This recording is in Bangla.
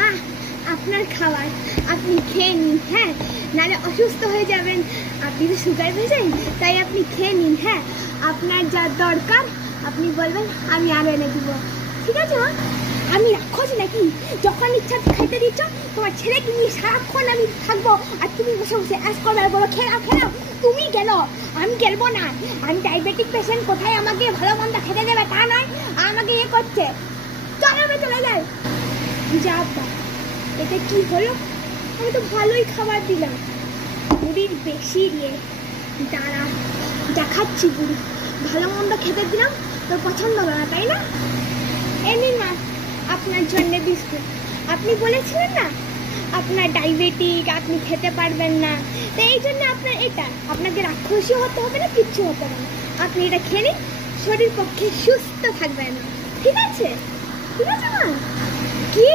মা আপনার খাবার আপনি খেয়ে নিন, হ্যাঁ, নাহলে অসুস্থ হয়ে যাবেন। আপনি তো সুগার পেশেন্ট, তাই আপনি খেয়ে নিন। হ্যাঁ, আপনার যা দরকার আপনি বলবেন, আমি আরো এনে দিব। ঠিক আছে মা? আমি রাক্ষস নাকি? যখন ইচ্ছা খাইতে দিচ্ছ, তোমার ছেলেকে নিয়ে সারাক্ষণ আমি থাকবো আর তুমি বসে বসে অ্যাস করবে আর বলো খেলাও খেলাও। তুমি গেল, আমি গেলবো না। আমি ডায়াবেটিক পেশেন্ট, কোথায় আমাকে ভালো মন্দ খেতে দেবে তা নয়, আমাকে ইয়ে করছে। চলো আমরা চলে যাই। যা আব্বা, এটা কি হলো? আমি তো ভালোই খাবার দিলাম, বুড়ির বেশি দিয়ে। দাঁড়া, দেখাচ্ছি বুড়ি, ভালো মন্দ খেতে দিলাম, তোর পছন্দ হবে না তাই না? এমনি না, আপনার জন্য বিস্কুট। আপনি বলেছিলেন না আপনার ডায়াবেটিক, আপনি খেতে পারবেন না, তো এই জন্য আপনার এটা। আপনাকে রাক্ষসী হতে হবে না, কিচ্ছু হতে হবে না। আপনি এটা খেয়ে নিন, শরীর পক্ষে সুস্থ থাকবেন। ঠিক আছে? ঠিক আছে মা? কি